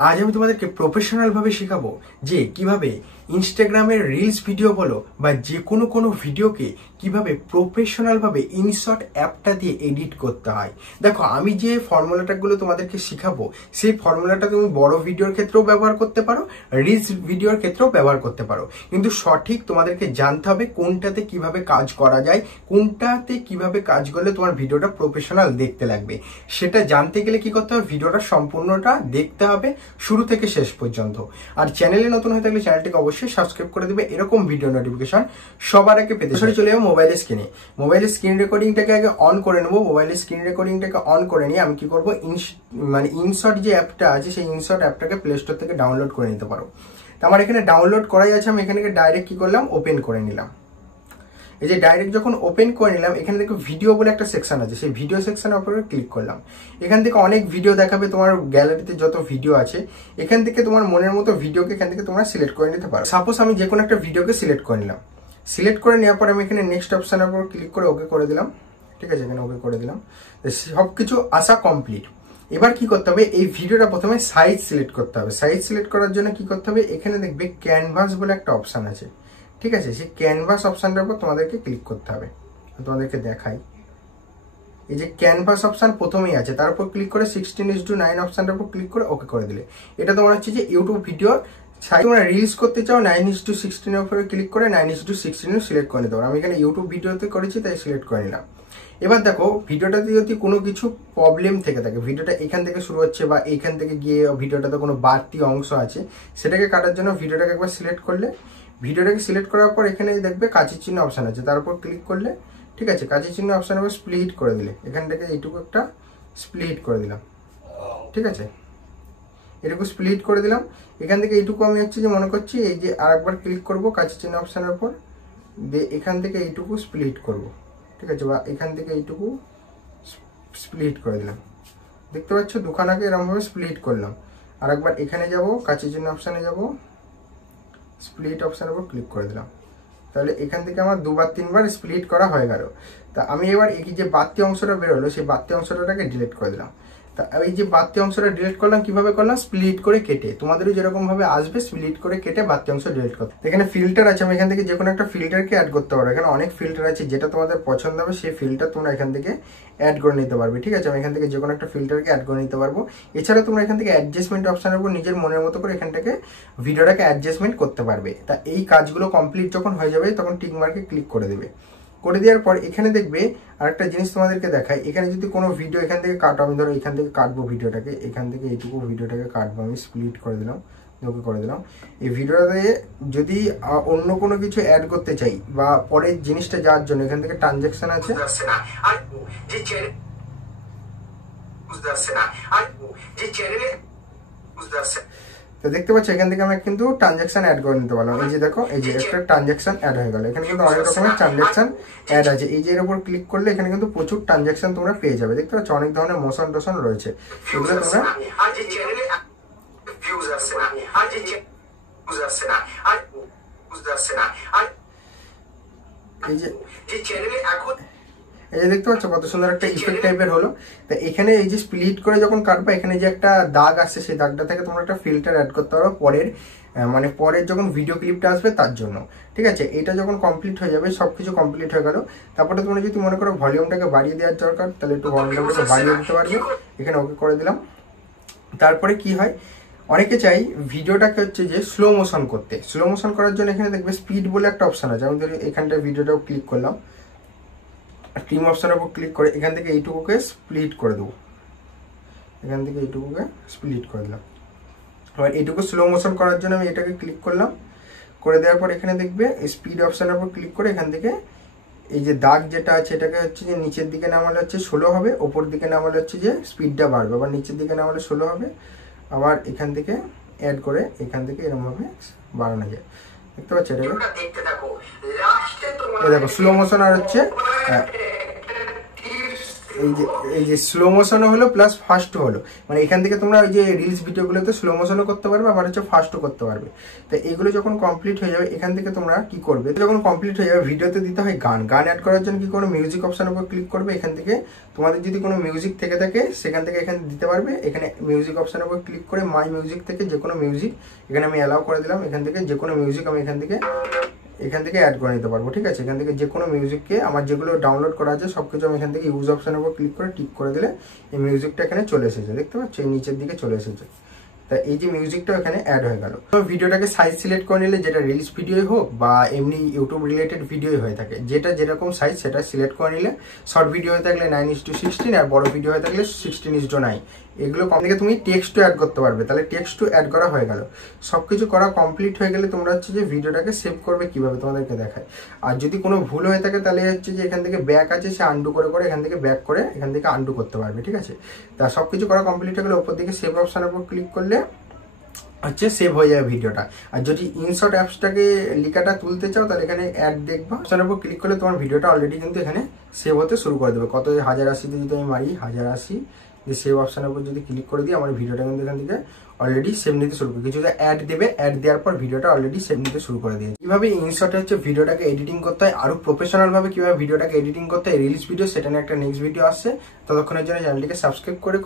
আজ আমি তোমাদেরকে প্রফেশনাল ভাবে শেখাবো যে কিভাবে ইনস্টাগ্রামের রিলস ভিডিও বলো বা যে কোনো ভিডিওকে কিভাবে প্রফেশনাল ভাবে ইনশট অ্যাপটা দিয়ে এডিট করতে হয়। দেখো, আমি যে ফর্মুলাটাগুলো তোমাদেরকে শেখাবো সেই ফর্মুলাটা তুমি বড় ভিডিওর ক্ষেত্রেও ব্যবহার করতে পারো, রিলস ভিডিওর ক্ষেত্রেও ব্যবহার করতে পারো, কিন্তু সঠিক তোমাদেরকে জানতে হবে কোনটাতে কিভাবে কাজ করা যায়, কোনটাতে কিভাবে কাজ করলে তোমার ভিডিওটা প্রফেশনাল দেখতে লাগবে। সেটা জানতে গেলে কি করতে হবে, ভিডিওটা সম্পূর্ণটা দেখতে হবে শুরু থেকে শেষ পর্যন্ত। আর চ্যানেলে নতুন হয়ে থাকলে চ্যানেলটিকে অবশ্যই সাবস্ক্রাইব করে দিবে এরকম ভিডিও নোটিফিকেশন সবার আগে পেতে। চলে যাবো মোবাইলের স্ক্রিনে। মোবাইলের স্ক্রিন রেকর্ডিংটাকে আগে অন করে নেবো। মোবাইলের স্ক্রিন রেকর্ডিংটাকে অন করে নিয়ে আমি কি করবো, ইনশট যে অ্যাপটা আছে সেই ইনশট অ্যাপটাকে প্লে স্টোর থেকে ডাউনলোড করে নিতে পারো। তো আমার এখানে ডাউনলোড করাই আছে, আমি এখানে ডাইরেক্ট কি করলাম, ওপেন করে নিলাম। এই যে ডাইরেক্ট যখন ওপেন করে নিলাম, এখানে দেখো ভিডিও বলে একটা সেকশন আছে, সেই ভিডিও সেকশনের উপরে ক্লিক করলাম। এখান থেকে অনেক ভিডিও দেখাবে, তোমার গ্যালারিতে যত ভিডিও আছে এখান থেকে তোমার মনের মতো ভিডিওকে এখান থেকে তোমরা সিলেক্ট করে নিতে পারো। সাপোজ আমি যে কোনো একটা ভিডিওকে সিলেক্ট করে নিলাম। সিলেক্ট করে নেওয়ার পর আমি এখানে নেক্সট অপশনের উপর ক্লিক করে ওকে করে দিলাম। ঠিক আছে, এখানে ওকে করে দিলাম। সবকিছু আসা কমপ্লিট। এবার কি করতে হবে, এই ভিডিওটা প্রথমে সাইজ সিলেক্ট করতে হবে। সাইজ সিলেক্ট করার জন্য কি করতে হবে, এখানে দেখবে ক্যানভাস বলে একটা অপশন আছে। ঠিক আছে, সেই ক্যানভাস অপশনটার উপর তোমাদেরকে ক্লিক করতে হবে। তোমাদেরকে দেখাই, এই যে ক্যানভাস অপশন প্রথমেই আছে, তার উপর ক্লিক করে 16:9 অপশনটার উপর ক্লিক করে ওকে করে দিলে এটা তোমার হচ্ছে যে ইউটিউব ভিডিওর সাইজ। তোমরা রিলস করতে চাও 9:16 এর উপরে ক্লিক করে 9:16 সিলেক্ট করে নিতে পারো। আমি এখানে ইউটিউব ভিডিওতে করেছি তাই সিলেক্ট করে নিলাম। এবার দেখো, ভিডিওটাতে যদি কোনো কিছু প্রবলেম থেকে থাকে, ভিডিওটা এখান থেকে শুরু হচ্ছে বা এইখান থেকে গিয়ে ভিডিওটাতে কোনো বাড়তি অংশ আছে, সেটাকে কাটার জন্য ভিডিওটাকে একবার সিলেক্ট করলে, ভিডিওটাকে সিলেক্ট করার পর এখানে দেখবে কাঁচি চিহ্ন অপশন আছে, তার উপর ক্লিক করলে, ঠিক আছে, কাঁচি চিহ্ন অপশনের উপর স্প্লিট করে দিলে এখান থেকে এইটুকু একটা স্প্লিট করে দিলাম। ঠিক আছে, এটুকু স্প্লিট করে দিলাম। এখান থেকে এইটুকু আমি হচ্ছে যে মনে করছি এই যে আরেকবার ক্লিক করব কাঁচি চিহ্ন অপশনের উপর, দিয়ে এখান থেকে এইটুকু স্প্লিট করব। ঠিক আছে, বা এখান থেকে এইটুকু স্প্লিট করে দিলাম। দেখতে পাচ্ছ দুখানাকে এরকমভাবে স্প্লিট করলাম। আর একবার এখানে যাব, কাঁচি চিহ্ন অপশানে যাব, স্প্লিট অপশানের উপর ক্লিক করে দিলাম। তাহলে এখান থেকে আমার দুবার তিনবার স্প্লিট করা হয়ে গেল। তা আমি এবার এই যে বাড়তি অংশটা বেরোলো সেই বাড়তি অংশটাকে ডিলিট করে দিলাম। তা এই যে বাড়তি অংশটা ডিলিট করলাম, কিভাবে করলাম, স্প্লিট করে কেটে। তোমাদেরও যেরকম ভাবে আসবে স্প্লিট করে কেটে বাড়তি অংশ ডিলিট করতে। এখানে ফিল্টার আছে, আমি এখান থেকে যে কোনো একটা ফিল্টারকে অ্যাড করতে পারো। এখানে অনেক ফিল্টার আছে, যেটা তোমাদের পছন্দ হবে সেই ফিল্টার তোমরা এখান থেকে অ্যাড করে নিতে পারবে। ঠিক আছে, আমি এখান থেকে যে কোনো একটা ফিল্টারকে অ্যাড করে নিতে পারবো। এছাড়া তোমরা এখান থেকে অ্যাডজাস্টমেন্ট অপশনের উপর নিজের মনের মতো করে এখান থেকে ভিডিওটাকে অ্যাডজাস্টমেন্ট করতে পারবে। তা এই কাজগুলো কমপ্লিট যখন হয়ে যাবে তখন টিক মার্কে ক্লিক করে দেবে। করে দেওয়ার পর এখানে দেখবে আরেকটা জিনিস তোমাদেরকে দেখাই, এখানে যদি কোনো ভিডিও এখান থেকে কাটো, আমি ধরো এখান থেকে কাটবো ভিডিওটাকে, এখান থেকে এইটুকু ভিডিওটাকে কাটবো, আমি স্প্লিট করে দিলাম, ওকে করে দিলাম। এই ভিডিওটাতে যদি অন্য কোনো কিছু অ্যাড করতে চাই বা পরের জিনিসটা যাওয়ার জন্য এখান থেকে ট্রানজ্যাকশন আছে, তো দেখতে পাচ্ছ এখান থেকে আমি কিন্তু ট্রানজ্যাকশন অ্যাড করে নিতে পারলাম। এই যে দেখো, এই যে একটা ট্রানজ্যাকশন অ্যাড হয়ে গেল। এখানে কিন্তু অনেক রকমের ট্রানজ্যাকশন অ্যাড আছে। এই যে এর উপর ক্লিক করলে এখানে কিন্তু প্রচুর ট্রানজ্যাকশন তোমরা পেয়ে যাবে। দেখতে পাচ্ছ অনেক ধরনের মোশন টোশন রয়েছে, এগুলো তোমরা এই যে দেখতে পাচ্ছ কত সুন্দর একটা ইফেক্ট টাইপের হলো। তা এখানে এই যে স্প্লিট করে যখন কাটবা, এখানে যে একটা দাগ আসছে সেই দাগটা থেকে তোমরা একটা ফিল্টার অ্যাড করতে পারো পরের যখন ভিডিও ক্লিপটা আসবে তার জন্য। ঠিক আছে, এটা যখন কমপ্লিট হয়ে যাবে, সবকিছু কমপ্লিট হয়ে গেল, তারপরে তোমরা যদি মনে করো ভলিউমটাকে বাড়িয়ে দেওয়ার দরকার, তাহলে একটু ভলিউমটাকে বাড়িয়ে দিতে পারবে। এখানে ওকে করে দিলাম। তারপরে কি হয়, অনেকে চাই ভিডিওটাকে হচ্ছে যে স্লো মোশন করতে। স্লো মোশন করার জন্য এখানে দেখবে স্পিড বলে একটা অপশন আছে। আমি ধরি এখানটায় ভিডিওটাও ক্লিক করলাম, ট্রিম অপশনের উপর ক্লিক করে এখান থেকে এইটুকুকে স্প্লিট করে দেবো, এখান থেকে এইটুকুকে স্প্লিট করে দিলাম। এবার এইটুকু স্লো মোশন করার জন্য আমি এটাকে ক্লিক করলাম। করে দেওয়ার পর এখানে দেখবে স্পিড অপশনের উপর ক্লিক করে এখান থেকে এই যে দাগ যেটা আছে এটাকে হচ্ছে যে নিচের দিকে নামালে হচ্ছে 16 হবে, ওপর দিকে নামালে হচ্ছে যে স্পিডটা বাড়বে, আবার নিচের দিকে নামালে 16 হবে। আবার এখান থেকে অ্যাড করে এখান থেকে এরকমভাবে বাড়ানো যায়। দেখতে পাচ্ছ এটাকে, দেখো স্লো মোশন আর হচ্ছে এই যে স্লো মোশনও হলো প্লাস ফাস্টও হলো, মানে এখান থেকে তোমরা ওই যে রিলস ভিডিওগুলোতে স্লো মোশনও করতে পারবে, আবার হচ্ছে ফাস্টও করতে পারবে। তো এগুলো যখন কমপ্লিট হয়ে যাবে এখান থেকে তোমরা কি করবে, যখন কমপ্লিট হয়ে যাবে ভিডিওতে দিতে হয় গান অ্যাড করার জন্য কি করবে, মিউজিক অপশনের উপর ক্লিক করবে। এখান থেকে তোমাদের যদি কোনো মিউজিক থেকে থাকে সেখান থেকে এখানে দিতে পারবে। এখানে মিউজিক অপশনের উপর ক্লিক করে মাই মিউজিক থেকে যে কোনো মিউজিক এখানে আমি অ্যালাউ করে দিলাম। এখান থেকে যে কোনো মিউজিক আমি এখান থেকে অ্যাড করে নিতে পারবো, ঠিক আছে। এখান থেকে যে কোনো মিউজিককে আমার যেগুলো ডাউনলোড করা আছে সবকিছু আমি এখান থেকে ইউজ অপশনের উপর ক্লিক করে টিক করে দিলে এই মিউজিকটা এখানে চলে এসেছে, দেখতে পাচ্ছ এই নিচের দিকে চলে এসেছে। তা এই যে মিউজিকটা এখানে অ্যাড হয়ে গেল। তো ভিডিওটাকে সাইজ সিলেক্ট করে নিলে, যেটা রিলস ভিডিও হোক বা এমনি ইউটিউব রিলেটেড ভিডিও হয়ে থাকে, যেটা যেরকম সাইজ সেটা সিলেক্ট করে নিলে, শর্ট ভিডিও হয়ে থাকলে 9:16 আর বড় ভিডিও হয়ে থাকলে 16:9, এগুলো কম থেকে তুমি টেক্সটও অ্যাড করতে পারবে। তাহলে টেক্সটও অ্যাড করা হয়ে গেল। সবকিছু করা কমপ্লিট হয়ে গেলে তোমরা হচ্ছে যে ভিডিওটাকে সেভ করবে কিভাবে তোমাদেরকে দেখায়। আর যদি কোনো ভুল হয়ে থাকে তাহলে হচ্ছে যে এখান থেকে ব্যাক আছে, সে আন্ডু করে এখান থেকে ব্যাক করে এখান থেকে আন্ডু করতে পারবে, ঠিক আছে। তা সবকিছু করা কমপ্লিট হয়ে গেলে উপর দিকে সেভ অপশনের উপর ক্লিক করলে হচ্ছে সেভ হয়ে যাবে ভিডিওটা। আর যদি ইনশট অ্যাপসটাকে লিখাটা তুলতে চাও তাহলে এখানে অ্যাড দেখবা, অপশনের উপর ক্লিক করলে তোমার ভিডিওটা অলরেডি কিন্তু এখানে সেভ হতে শুরু করে দেবে। কত 1080 যদি আমি মারি 1080 দিয়ে সেভ অপশনের উপর যদি ক্লিক করে দিই আমার ভিডিওটা কিন্তু এখান থেকে অলরেডি সেভ নিতে শুরু করে। কিছু অ্যাড দেবে, অ্যাড দেওয়ার পর ভিডিওটা অলরেডি সেভ নিতে শুরু করে দিয়ে কিভাবে ইনশটে হচ্ছে ভিডিওটাকে এডিটিং করতে হয়, আরো প্রফেশনাল ভাবে কিভাবে ভিডিওটাকে এডিটিং করতে হয় রিলস ভিডিও, সেটা নিয়ে একটা নেক্সট ভিডিও আসছে। ততক্ষণের জন্য চ্যানেলটিকে সাবস্ক্রাইব করে